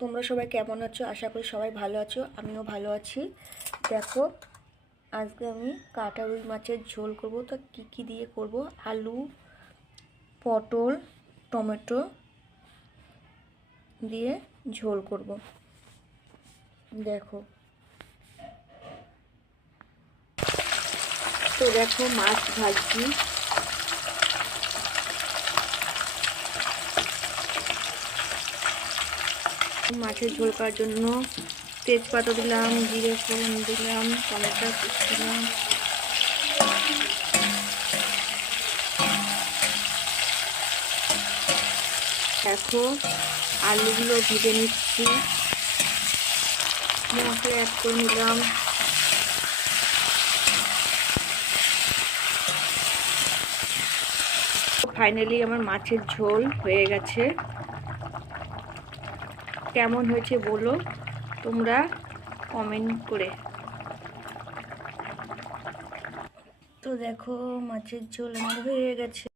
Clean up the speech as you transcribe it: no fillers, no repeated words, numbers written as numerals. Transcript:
তোমরা সবাই কেমন আছো? আশা করি সবাই ভালো আছো, আমিও ভালো আছি। দেখো, আজকে আমি কাটা রুই মাছের ঝোল করব। তো কী কী দিয়ে করব? আলু, পটল, টমেটো দিয়ে ঝোল করব। দেখো, তো দেখো মাছ ভাজছি। মাছের ঝোল করার জন্য তেজপাতা দিলাম, জিরে ফোড়ন দিলাম, টমেটো দিলাম। দেখো, আলুগুলো ভেজে নিচ্ছি, মশলা অ্যাড করে নিলাম। ফাইনালি আমার মাছের ঝোল হয়ে গেছে। কেমন হয়েছে বলো তোমরা কমেন্ট করে। তো দেখো, মাছের ঝোল আমার হয়ে গেছে।